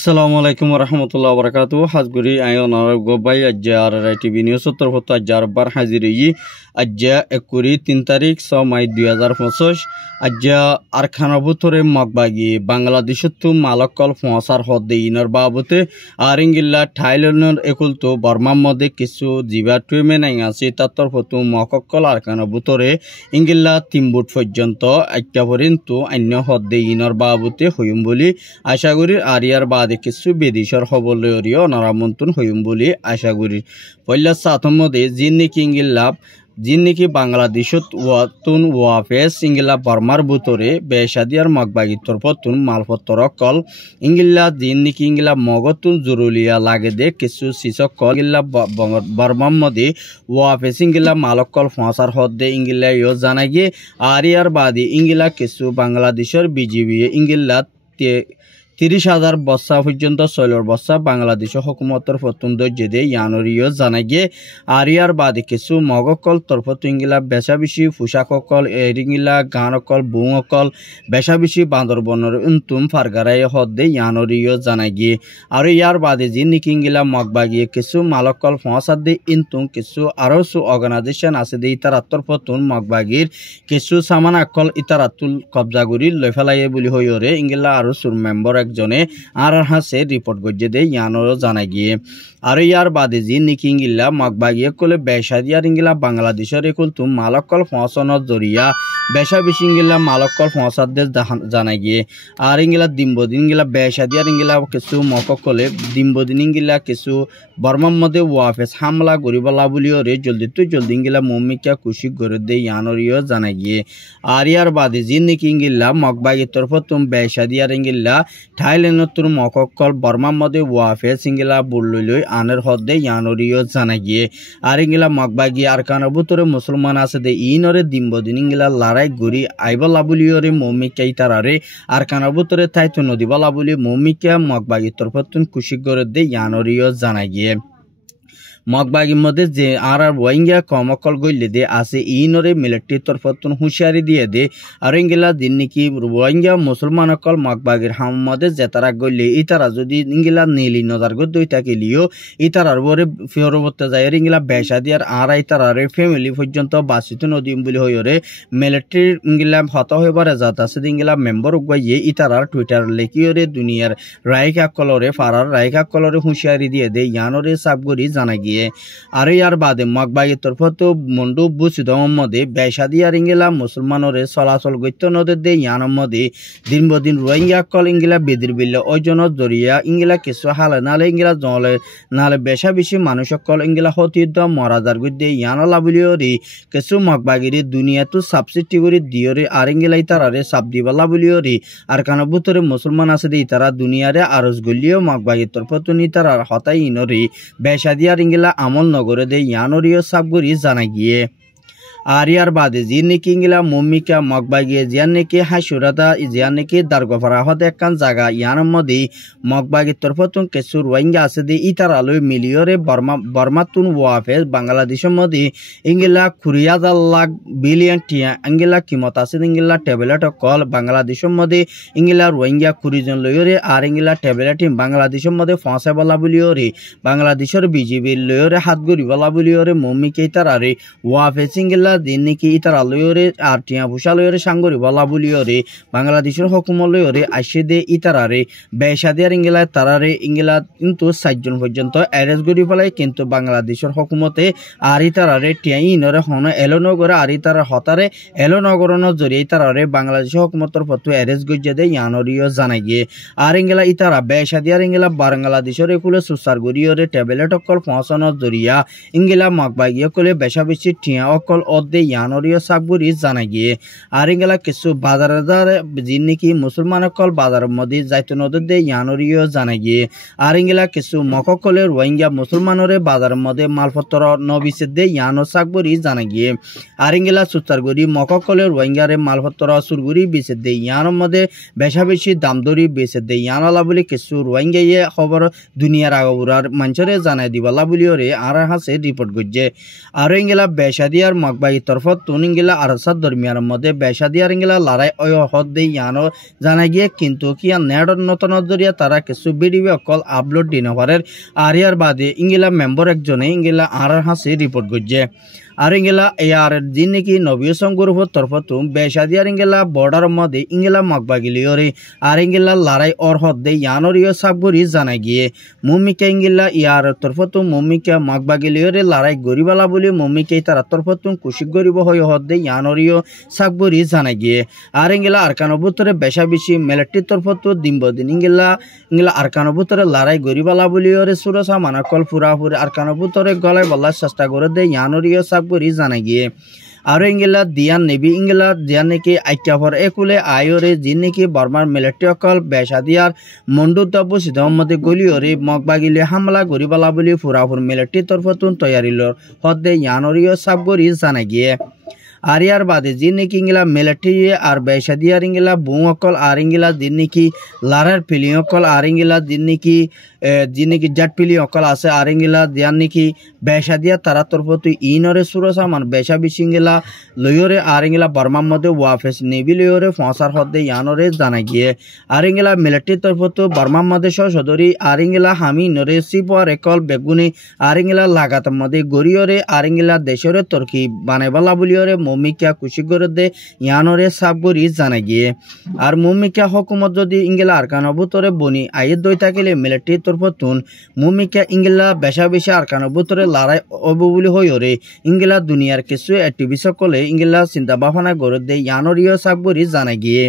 আসসালামু আলাইকুম রহমতুল্লাহ বরকাতু Hajguri ion Gauba আজ্জার TV news তরফত আজ্জার বার হাজির আজ্জা 3 তারিখ 6 মাই 2025 আজ্জা আরখানাবুতরে মগবাগি বাংলাদেশত মালকল ফসার হদ্দে ইনর বাবতে আরিঙ্গিল্লা থাইল্যান্ডের একুলতো বর্মার মধ্যে কিছু জিবা টুইমে নাই আছে তার তরফত মককল আরখানাবুতরে ইঙ্গিল্লা 3 বুট পর্যন্ত আজ্ঞা পর্যন্ত অন্য হদ্দে ইনর বাবতে হইম বলি আশা করি আরিয়ার বাদে কিছু বিদেশের খবর লইরিও নারামন্তন হইম বলি আশা করি পয়লা সাতম মধ্যে জিন্নিকি বাংলাদেশত ওয়াতুন ওয়াফেস ইংলা বর্মার বুতরে বেশাদিয়ার মগবাগির তরফতুন মালপত্র কল ইংলা জিন্নিকি ইংলা মগতুন জরুলিয়া লাগে দে কিছু শিশক কল ইংলা বর্মার মধ্যে ওয়াফেস ইংলা মালকল ফসার হদ্দে ইংলা ইয় জানা গিয়ে আরিয়ার বাদে ইংলা কিছু বাংলাদেশের বিজিবি ইংলা 30,000 বস্তা পর্যন্ত সৈলর বস্তা বাংলাদেশ হুকুমতর ফতুন দর্জে ইয়ানরিও জানা গিয়ে আরিয়ার বাদে কিছু মগকল তরফত ইংলা বেশা বেশি ফুসাকল এরিঙ্গিলা গানকল বুঙকল বেশা বেশি বান্দরবনের উন্তুম ফারগারাই হদ্দে ইয়ানরিও জানা গিয়ে আর ইয়ার বাদে যে নিকিঙ্গিলা মগবাগিয়ে কিছু মালকল ফসাদ দে ইন্তুম কিছু আরো অর্গানাইজেশন আছে দে ইতারাত্তর ফতুন মগবাগির কিছু সামান আকল ইতারাতুল কবজাগুড়ি লই ফেলাইয়ে বলি হইরে ইংলা আরো সুর মেম্বার জনে আর হাসে রিপোর্ট গজ্জে দে ইয়ানো জানা গিয়ে আর ইয়ার বাদে জি নিকিঙ্গিল্লা মগবাগিয়ে কলে বেশাদিয়ার ইংলা বাংলাদেশের একুল তুম মালকল ফসনের জরিয়া বেশা বিশিঙ্গিল্লা মালকল ফসাদের জানা গিয়ে আর ইংলা দিনবদিন গিলা বেশাদিয়ার ইংলা কিছু মককলে দিনবদিন ইংলা কিছু বর্মার মধ্যে ওয়াফেস হামলা গরিবলা বলিও রে জলদি ইংলা মমিকা খুশি করে দে ইয়ানরিও জানা গিয়ে আর ইয়ার বাদে জি নিকিঙ্গিল্লা মগবাগির তরফ তুম বেশাদিয়ার ইংলা থাইল্যান্ডের মককল বর্মার মধ্যে ওয়াফে সিঙ্গিলা বুল্লুলই আনের হদ্দে ইয়ানরিও জানা গিয়ে আর ইংলা মগবাগি আর কানবুতরে মুসলমান আছে দে ইনরে দিনবদিন ইংলা লড়াই ঘুরি আইবলা বলিওরে মৌমিকাই তারারে আর কানবুতরে থাইতো নদীবলা বলি মৌমিকা মগবাগি তরফতুন খুশি করে দে ইয়ানরিও জানা গিয়ে মগবাগির মধ্যে যে আর রোহিঙ্গা কমকল গইলে দে আছে ইনরে মিলিটারি তরফতুন হুঁশিয়ারি দিয়ে দে আর ইংলা দিন নাকি রোহিঙ্গা মুসলমান অকল মগবাগির হামদে জেতারা গইলে ইতারা যদি ইংলা নীলি নজার গদ দই থাকিলিও ইতারার বরে ফেরবতে যায় ইংলা বেশা দিয়ার আর ইতারারে ফ্যামিলি পর্যন্ত বাসিত নদী বলি হইরে মিলিটারি ইংলা হত হইবারে যাত আছে ইংলা মেম্বার উগাইয়ে ইতারার টুইটার লেখিওরে দুনিয়ার রাইকা কলরে ফারার রাইকা কলরে হুঁশিয়ারি দিয়ে দে ইয়ানরে সাবগরি জানা গিয়ে আর ইয়ার বাদে মগবাগির তরফত মন্ডু বুসিদ মধ্যে বেশাদিয়ার ইংলা মুসলমানরে চলাচল গত্য নদে দে ইয়ানোর মধ্যে দিনবদিন রোহিঙ্গা কল ইংলা বেদির বিল্লে ওইজনের জরিয়া ইংলা কিছু হালে নালে ইংলা জলে নালে বেশা বেশি মানুষ কল ইংলা হতিদ মরাজার গুদে ইয়ানলা বলিওরি কিছু মগবাগিরি দুনিয়াতো সাবসিডি করে দিওরে আর ইংলা ইতারারে সাব দিবালা বলিওরি আর কানবুতরে মুসলমান আছে দে ইতারা দুনিয়ারে আরজ গলিও মগবাগির তরফত নিতারার হতাই ইনরি বেশাদিয়ার ইংলা আমল নগরে দে ইয়ানরিও সাবগুরি জানা গিয়ে আর ইয়ার বাদে জি নাকি ইংলা মমিকা মগবাগিয়ে জিয়ান নাকি হাসুরাতা জিয়ান নাকি দারগফারা হতে একখান জায়গা ইয়ানোর মধ্যে মগবাগির তরফতুন কিছু রোহিঙ্গা আছে দে ইতারালই মিলিয়রে বর্মাতুন ওয়াফে বাংলাদেশের মধ্যে ইংলা 20,000 বিলিয়ন টিয়া ইংলা কিমত আছে ইংলা ট্যাবলেট কল বাংলাদেশের মধ্যে ইংলা রোহিঙ্গা 20 জন লইরে আর ইংলা ট্যাবলেট বাংলাদেশের মধ্যে ফসে বলা বলিওরে বাংলাদেশের বিজিবির লইরে হাত গড়ি বলা বলিওরে মমিকে ইতারারে ওয়াফে ইংলা দিন নাকি ইতারা লইরে আর টিয়া ভূষা লইরে সাঙ্গরি বলা বলিওরে বাংলাদেশের হুকুম লইরে আসে দে ইতারারে বেশাদিয়ার ইংলা তারারে ইংলা কিন্তু 7 জন পর্যন্ত অ্যারেস্ট করি ফেলায় কিন্তু বাংলাদেশের হুকুমতে আর ইতারারে টিয়া ইনরে হন এলোনগরে আর ইতারা হতারে এলোনগরনের জরিয়ে ইতারারে বাংলাদেশের হুকুমতর পত্র অ্যারেস্ট গজ্জে দে ইয়ানরিও জানাই গিয়ে আর ইংলা ইতারা বেশাদিয়ার ইংলা বাংলাদেশের একুলে সুসার গরিয়রে ট্যাবলেট অকল পৌঁছানোর জরিয়া ইংলা মগবাগিয়ে কলে বেশা বেশি টিয়া অকল অদ্দে ইয়ানরিও সাবগুরি জানা গিয়ে আর ইংলা কিছু বাজার জিন নাকি মুসলমান অকল বাজারের মধ্যে যাইতো নদে ইয়ানরিও জানা গিয়ে আর ইংলা কিছু মককলে রোহিঙ্গা মুসলমানরে বাজারের মধ্যে মালপত্র নবিসে দে ইয়ানো সাবগুরি জানা গিয়ে আর ইংলা সুতারগুড়ি মককলে রোহিঙ্গারে মালপত্র সুরগুড়ি বেচে দে ইয়ানোর মধ্যে বেশা বেশি দাম দরি বেচে দে ইয়ানলা বলে কিছু রোহিঙ্গা ইয়ে খবর দুনিয়ার আগাবুরার মানুষরে জানাই দিবালা বলিও রে আর হাসে রিপোর্ট করছে আর ইংলা বেশাদিয়ার মগবাই মগবাগি তরফত তুন ইংলা আরসাদ দরমিয়ানের মধ্যে বেশা দিয়ার ইংলা লড়াই অয় হদ দে ইয়ানো জানা গিয়ে কিন্তু কিয়া নেডর নতুন জরিয়া তারা কিছু ভিডিও অকল আপলোড দিনভারের আর ইয়ার বাদে ইংলা মেম্বার একজনে ইংলা আর হাসি রিপোর্ট করছে আর ইংলা এয়ার দিন নাকি নবীসং গ্রুপের তরফতুম বেশা দিয়ার ইংলা বর্ডার মধ্যে ইংলা মগবাগিলিয়রে আর ইংলা লড়াই অর হদ দে ইয়ানরিও সাবগুরি জানা গিয়ে মুমিকা ইংলা ইয়ার তরফতুম মুমিকা মগবাগিলিয়রে লড়াই গরিবালা বলে মুমিকে তারা তরফতুম কুশি গরিব হয়ে হদ দে ইয়ানরিও সাবগুরি জানা গিয়ে আর ইংলা আরকানবুতরে বেশা বেশি মিলিটারি তরফতু দিনবদিন ইংলা আরকানবুতরে লড়াই গরিবালা বলিয়রে সুরসা মানাকল পুরাপুরি আরকানবুতরে গলায় বলার চেষ্টা করে দে ইয়ানরিও সাবগুরি জানা গিয়ে আর ইংলা দিয়ান নেবি ইংলা দিয়ান নাকি আইকাফর একুলে আয়রে যিন নাকি বর্মার মিলিটারি অকল বেশা দিয়ার মন্ডুদ্দব্য সিদ্ধমধ্যে গলিয়রে মগবাগিলে হামলা গরিবালা বলি পুরাপুর মিলিটারি তরফতুন তৈয়ারিলর হদ্দে ইয়ানরিও সাবগুরি জানা গিয়ে আর ইয়ার বাদে যিন নাকি ইংলা মিলিটারি আর বেশা দিয়ার ইংলা বুং অকল আর ইংলা যিন নাকি লারার ফিলিং অকল আর ইংলা যিন নাকি জাট ফিলি অকল আছে আর ইংলা দিয়ার নাকি বেশা দিয়া তারা তরফত ইনরে সুরসামান বেশা বিশিংলা লয়রে আর ইংলা বর্মার মধ্যে ওয়াফেস নেভি লয়রে ফসার হদ্দে ইয়ানরে জানা গিয়ে আর ইংলা মিলিটারি তরফত বর্মার মধ্যে সদরি আর ইংলা হামি নরে সিপর একল বেগুনি আর ইংলা লাগাতার মধ্যে গরিয়রে আর ইংলা দেশরে তরকি বানাইবালা বলিয়রে মুমিকা কুশি করে দে ইয়ানরে সাবগুরি জানা গিয়ে আর মুমিকা হকুমত যদি ইংলা আরকানবুতরে বনি আইয়ে দই থাকিলে মিলিটারি তরফতুন মুমিকা ইংলা বেশা বেশি আরকানবুতরে লড়াই অব বলি হইরে ইংলা দুনিয়ার কিছু অ্যাক্টিভিস্ট সকলে ইংলা চিন্তা ভাবনা করে দে ইয়ানরিও সাবগুরি জানা গিয়ে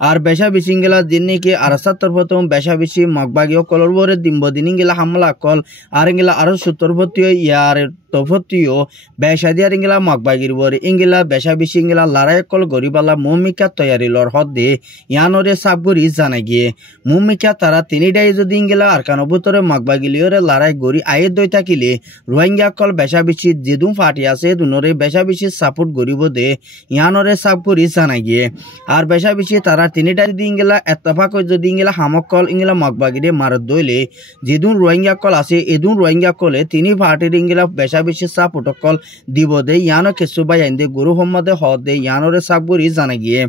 আর বেশা বেশি ইংলা দিন নাকি আরসার তরফতুম বেশা বেশি মগবাগি কলর বরে দিনবদিন ইংলা হামলা কল আর ইংলা আরো সুতরফতীয় ইয়ার তফতীয় বেশা দিয়ার ইংলা মগবাগির বরে ইংলা বেশা বেশি ইংলা লড়াই কল গরিবালা মুমিকা তৈয়ারি লর হদ্দে ইয়ানরে সাবগুরি জানা গিয়ে মুমিকা তারা তিনিটাই যদি ইংলা আরকানবুতরে মগবাগিলিয়রে লড়াই গরি আয়ে দই থাকিলে রোহিঙ্গা কল বেশা বেশি যেদুম ফাটি আছে দুনরে বেশা বেশি সাপোর্ট গরিব দে ইয়ানরে সাবগুরি জানা গিয়ে আর বেশা বেশি তারা তিনিটা যদি ইংলা এতফাক যদি ইংলা হামক কল ইংলা মগবাগিরে মারত দইলে যেদুন রোহিঙ্গা কল আছে এদুন রোহিঙ্গা কলে তিনি ফাটির ইংলা বেশা বেশি সাপোর্ট কল দিব দে ইয়ানো কিছু বাই আইন্দে গুরু সম্মদে হদ দে ইয়ানরে সাবগুরি জানা গিয়ে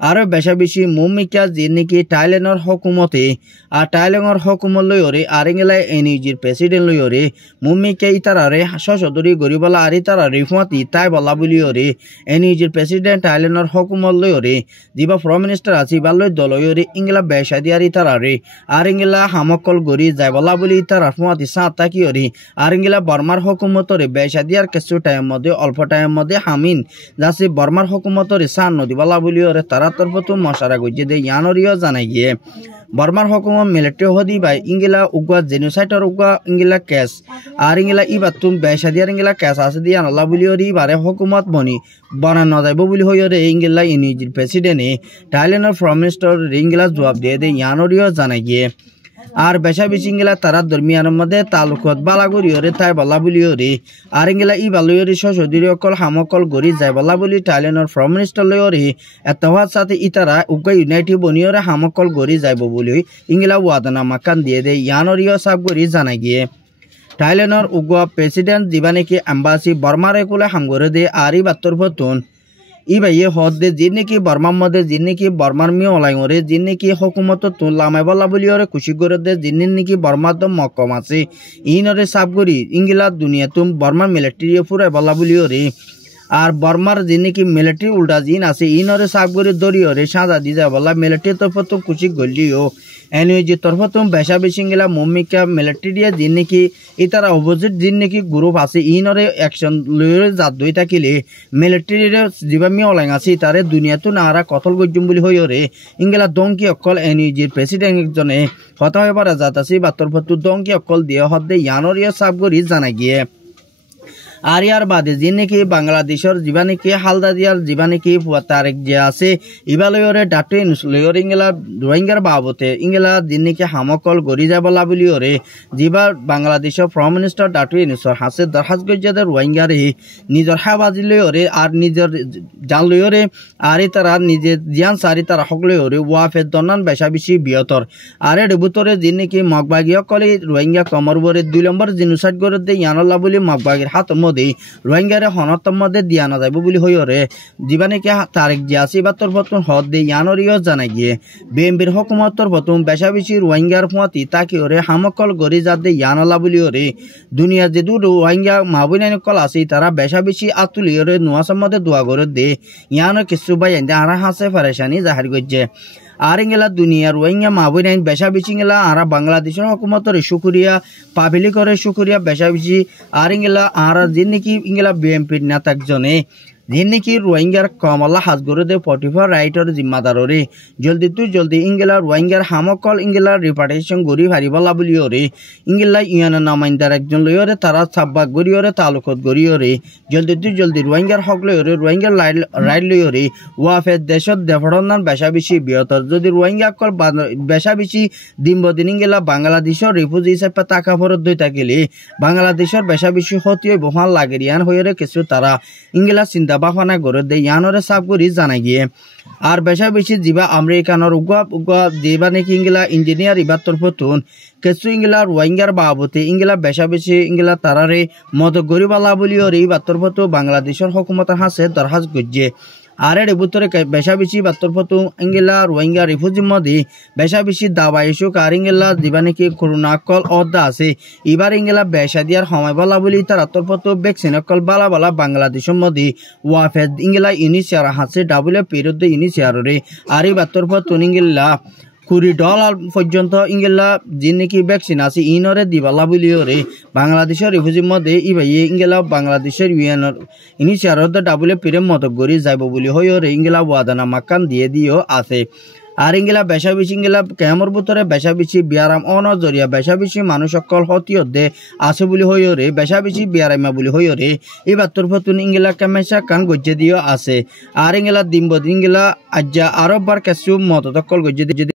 আরো বেশা বেশি মুমিকা যে নাকি থাইল্যান্ডের হকুমতে আর থাইল্যান্ডের হকুমত লয়রে আর ইংলা এনইউজির প্রেসিডেন্ট লয়রে মুমিকা ইতারারে সশদরি গরিবালা আর ইতারা রিফমাতি তাই বলা বলিয়রে এনইউজির প্রেসিডেন্ট থাইল্যান্ডের হকুমত লয়রে যিবা প্রাইম মিনিস্টার আছে বালয় দলয়রে ইংলা বেশা দিয়ার ইতারারে আর ইংলা হামকল গরি যাই বলা বলি ইতারা রিফমাতি সাত তাকিয়রে আর ইংলা বর্মার হকুমতরে বেশা দিয়ার কিছু টাইম মধ্যে অল্প টাইম মধ্যে হামিন যাচ্ছে বর্মার হকুমতরে সান নদী বলা বলিয়রে তারা তরফত মশারা গজ্জে দে ইয়ানরিও জানাই গিয়ে বর্মার হকুমত মিলিটারি হদি বাই ইংলা উগা জেনোসাইডর উগা ইংলা কেস আর ইংলা ইবাতুম বেশা দিয়ার ইংলা কেস আছে দিয়া নলা বলিয়রি বারে হকুমত বনি বানানো যাইব বলি হইরে ইংলা ইউনিজির প্রেসিডেন্টে থাইল্যান্ডের প্রাইম মিনিস্টার ইংলা জবাব দিয়ে দে ইয়ানরিও জানাই গিয়ে আর বেশা বেশি ইংলা তারা দরমিয়ানের মধ্যে তালুকত বালাগুড়িয়রে তাই বলা বলিয়রে আর ইংলা ই বালয়রে সশদীয় অকল হামকল গড়ি যাই বলা বলি থাইল্যান্ডের প্রাইম মিনিস্টার লয়রে এতহার সাথে ইতারা উগা ইউনাইটেড বনিয়রে হামকল গড়ি যাইব বলি ইংলা ওয়াদানামা কান দিয়ে দে ইয়ানরিও সাবগুরি জানা গিয়ে থাইল্যান্ডের উগা প্রেসিডেন্ট যিবা নাকি এম্বাসি বর্মারে কুলে হামগরে দে আর ই বাত্তর ফতুন ইবাইয়ে হদ দে যিন নাকি বর্মার মধ্যে যিন নাকি বর্মার মিয় ওলাইরে যিন নাকি হকুমত তুন লামাই বলা বলিয়রে খুশি করে দে যিন নাকি বর্মার দম মকম আছে ইনরে সাবগুরি ইংলা দুনিয়া তুম বর্মার মিলিটারি ফুরাই বলা বলিয়রে আর বর্মার যিন নাকি মিলিটারি উল্টা জিন আছে ইনরে সাবগুরি দরিয়রে সাজা দি যা বলা মিলিটারি তরফত খুশি গলিও এনইজি তরফতুম বেশা বেশি ইংলা মুমিকা মিলিটারি যিন নাকি ইতারা অপোজিট যিন নাকি গ্রুপ আছে ইনরে অ্যাকশন লয়রে জাত দই থাকিলে মিলিটারির যিবা মি অলাইং আছে তারে দুনিয়াতো নারা কতল গজ্জুম বলি হইরে ইংলা দংকি অকল এনইজির প্রেসিডেন্ট একজনে হতা হইবার জাত আছে বা তরফতু দংকি অকল দিয়ে হদে ইয়ানরিয়া সাবগুরি জানা গিয়ে আর ইয়ার বাদে যে নাকি বাংলাদেশের যিবা নাকি হালদা দিয়ার যিবা নাকি তারেক যে আছে ইবালয়রে ডাটে লয়রে ইংলা রোহিঙ্গার বাবতে ইংলা যে নাকি হামকল গড়ি যাবলা বলিওরে যিবা বাংলাদেশের প্রাইম মিনিস্টার ডাটে ইনুসর হাসে দরখাস্ত গজ্জাদে রোহিঙ্গারে নিজের হাবাজি লয়রে আর নিজের জান লয়রে আর তারা নিজে জিয়ান সারি তারা হক লয়রে ওয়াফে দনান বেশা বেশি বিয়তর আর এর ভিতরে যে নাকি মগবাগিয়া কলে রোহিঙ্গা কমর বরে 2 নম্বর জিনোসাইড করে দে ইয়ানল্লাহ বলি মগবাগির হাত মধ্যে মধ্যে রোহিঙ্গারে হনতম মধ্যে দিয়া না যাইব বলে হইরে জীবানিকে তারিখ জিয়াসি বা তরফতুন হদ দিয়ে ইয়ানরিও জানা গিয়ে বিএমপির হকুমত তরফতুন বেশা বেশি রোহিঙ্গার ফুয়াতি তাকে ওরে হামকল গড়ি যাতে ইয়ানলা বলি ওরে দুনিয়া যেদু রোহিঙ্গা মাহবুনাইনকল আছে তারা বেশা বেশি আতুলি ওরে নোয়াসের মধ্যে দোয়া করে দে ইয়ানো কিছু বাই আরা হাসে ফারেশানি জাহির করছে আর ইংলা দুনিয়া রোহিঙ্গা মাহবুনাইন বেশা বেশি গেলা আরা বাংলাদেশের হকুমতর শুকুরিয়া পাবলিকরে শুকুরিয়া বেশা বেশি আর ইংলা আরা যে নাকি ইংলা বিএমপির নেতা একজনে যিনি নাকি রোহিঙ্গার কমলা হাজগরে দে 44 রাইটর জিম্মাদাররে জলদি ইংলা রোহিঙ্গার হামকল ইংলা রিপার্টেশন গরি হারিবলা বলিওরে ইংলা ইউএন নামাইন্দার একজন লইরে তারা সাব্বাক গরিওরে তালুকত গরিওরে জলদি রোহিঙ্গার হক লইরে রোহিঙ্গার রাইট লইরে ওয়াফের দেশত দেফড়নার বেশা বেশি বিয়তর যদি রোহিঙ্গা কল বেশা বেশি দিন ইংলা বাংলাদেশের রিফিউজি হিসাবে টাকা ফেরত দই থাকিলে বাংলাদেশের বেশা বেশি ক্ষতি বহান লাগেরিয়ান হইরে কিছু তারা ইংলা চিন্তা বাফানা গড়ে দে ইয়ানরে সাফ করি জানা গিয়ে আর বেশা বেশি যিবা আমেরিকানোর উগা যিবা নাকি ইংলা ইঞ্জিনিয়ার ইবার তরফতুন কিছু ইংলা রোহিঙ্গার বাবতে ইংলা বেশা বেশি ইংলা তারারে মদ গরিবালা বলিও রে ইবার তরফতু বাংলাদেশের হকুমতের হাসে দরহাজ গজ্জে আর এর ভিতরে বেশা বেশি বাতরফতু ইংলা রোহিঙ্গা রিফিউজি মধ্যে বেশা বেশি দাবা ইস্যু আর ইংলা যিবা নাকি করোনা কল অদা আছে এবার ইংলা বেশা দিয়ার সময় বলা বলি তার তরফতু ভ্যাকসিন কল বালা বালা বাংলাদেশের মধ্যে ওয়াফেদ ইংলা ইউনিসিয়ার হাসে WPর ইউনিসিয়ারে আর এই বাতরফতু ইংলা $20 পর্যন্ত ইংলা যে নাকি ভ্যাকসিন আছে ইনরে দিবালা বলিওরে বাংলাদেশের রিফিউজির মধ্যে ইবাই ইংলা বাংলাদেশের ইউএন ইনিশিয়ার WPর মত গড়ি যাইব বলি হইরে ইংলা ওয়াদানা মাকান দিও আছে আর ইংলা বেশা বেশি ইংলা কেমর ভিতরে বেশা বেশি বিয়ারাম অনজরিয়া বেশা বেশি মানুষ সকল হতিয়ত দে আছে বলি হইরে বেশা বেশি বিয়ারামা বলি হইরে এবার তরফতুন ইংলা কামেশা কান গজ্জে দিও আছে আর ইংলা দিন ইংলা আজ্জা আরো বার কিছু মত তকল গজ্জে